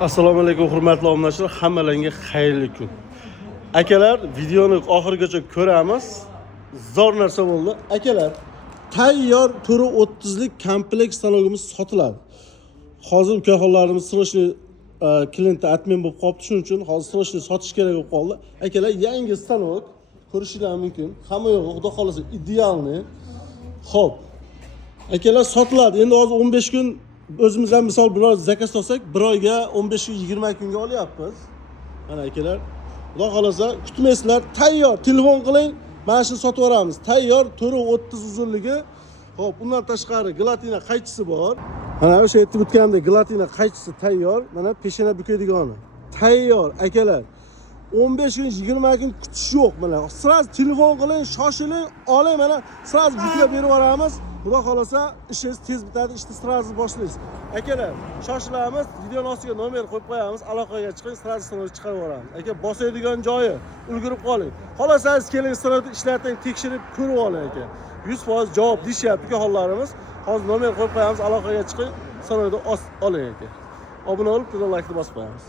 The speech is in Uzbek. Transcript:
Assalomu alaykum hurmatli obunachilar, hammalarga xayrli kun. Akalar, videoni oxirigacha ko'ramiz. Zo'r narsa bo'ldi. Akalar, tayyor turi 30 lik kompleks stanogimiz sotiladi. Hozir ukaxonlarimiz srochniy klientda admin bo'lib qolibdi, shuning uchun hozir srochniy sotish kerak bo'lib qoldi. Akalar, yangi stanok ko'rishingiz mumkin. Hamma yo'g'i xudo xolasa idealniy. Xo'p. Akalar sotiladi. Endi hozir 15 kun o'zimizdan misol biror zakaz olsak, bir oyga 15 kun 20 kunga olyapmiz. Mana akalar, xudo xolasa kutmaysizlar, tayyor telefon qiling, mana shuni sotib yuboramiz. Tayyor turi 30 uzunligi. Xo'p, undan tashqari gelatina qaychisi bor. Mana o'sha aytib o'tgandek gelatina qaychisi tayyor. Mana peshana bukaydigani. Tayyor akalar. 15 kun 20 kun kutish yo'q. Mana siz telefon qiling, shoshiling, oling, mana siz yuklab berib yuboramiz. Xudo xolasa ishingiz tez bitadi, ishni sразу boshlaysiz. Akalar, shoshilamiz, videoning ostiga nomer qo'yib qo'yamiz, aloqaga chiqing, sразу stanok chiqarib yuboramiz. Aka, bosadigan joyi ulgurib qoling. Xolasangiz keling, stanokni ishlating, tekshirib ko'rib oling aka. 100% javob deyishyapti ukaxonlarimiz. Hozir nomer qo'yib qo'yamiz, aloqaga chiqing, stanokni oling aka. Obuna bo'lib, like bosib qo'yamiz.